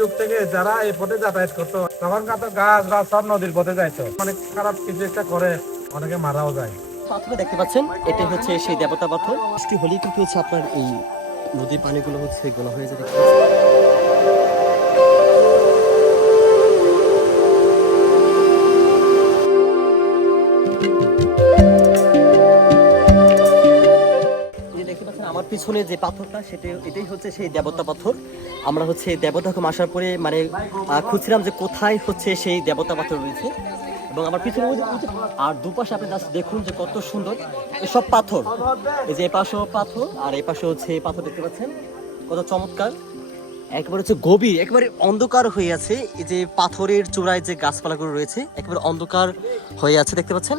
যুগ থেকে যারা এই পথে যাতায়াত করতো তখন কত গাছ গাছ সব নদীর পথে যাইতো, অনেক খারাপ কিছু একটা করে অনেকে মারাও যায়। পাথর দেখতে পাচ্ছেন, এটাই হচ্ছে সেই দেবতা পাথর। বৃষ্টি হলেই কিন্তু হচ্ছে আপনার এই নদীর পানিগুলো হচ্ছে গোলা হয়ে যায়, দেখতে পাচ্ছেন। দেখতে পাচ্ছেন আমার পিছনে যে পাথরটা, এটাই হচ্ছে সেই দেবতা পাথর। আমরা হচ্ছে দেবতাকে আসার পরে মানে খুঁজছিলাম যে কোথায় হচ্ছে সেই দেবতা পাথর রয়েছে, এবং আমার পিছনে আর দুপাশে আপনি জাস্ট দেখুন যে কত সুন্দর এসব পাথর। এই যে পাশেও পাথর আর এই পাশে হচ্ছে পাথর, দেখতে পাচ্ছেন কত চমৎকার। একেবারে হচ্ছে গভীর, একেবারে অন্ধকার হয়ে আছে। এই যে পাথরের চূড়ায় যে গাছপালাগুলো রয়েছে একেবারে অন্ধকার হয়ে আছে, দেখতে পাচ্ছেন।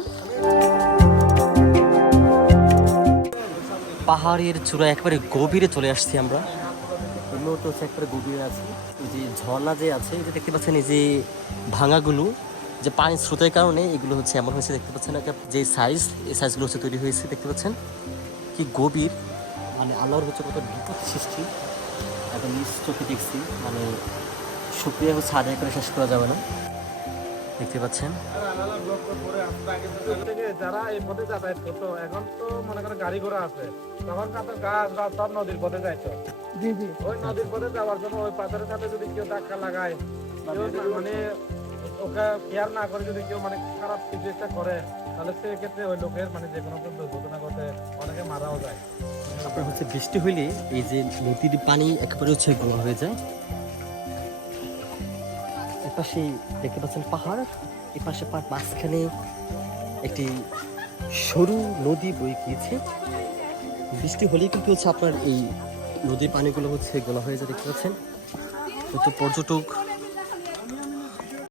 পাহাড়ের চূড়ায় একেবারে গভীরে চলে আসছি আমরা। এই মুহূর্তে হচ্ছে একবারে গভীরে আছে। এই যে ঝর্ণা যে আছে, এই যে দেখতে পাচ্ছেন এই যে ভাঙাগুলো, যে পানির স্রোতের কারণে এগুলো হচ্ছে এমন হয়েছে, দেখতে পাচ্ছেন যে সাইজ, এই সাইজগুলো হচ্ছে তৈরি হয়েছে, দেখতে পাচ্ছেন কি গভীর। মানে আল্লাহর হচ্ছে কত বিপদ সৃষ্টি, একদম নিজ চোখে দেখছি। মানে শুক্রিয়া হচ্ছে আদায় করে শেষ করা যাবে না, দেখতে পাচ্ছেন। যারা এই পথে যাতায়াত করতো এখন তো মনে করেন গাড়ি ঘোড়া আছে, তখন কত গাছ গাছ সব নদীর পথে যাইতো। ওই নদীর পথে যাওয়ার জন্য ওই পাথরের সাথে যদি কেউ ধাক্কা লাগায়, কেউ মানে ওকে কেয়ার না করে যদি কেউ মানে খারাপ কিছু একটা করে, তাহলে সেক্ষেত্রে ওই লোকের মানে যে কোনো দুর্ঘটনা ঘটে, অনেকে মারাও যায়। আপনার হচ্ছে বৃষ্টি হইলে এই যে নদীর পানি একেবারে হচ্ছে গোলা হয়ে যায়। এপাশে দেখতে পাচ্ছেন পাহাড়, এপাশে মাঝখানে একটি সরু নদী বয়ে গিয়েছে। বৃষ্টি হলেই কিন্তু হচ্ছে আপনার এই নদীর পানিগুলো হচ্ছে গোলা হয়ে যায়, দেখতে পাচ্ছেন। কিন্তু পর্যটক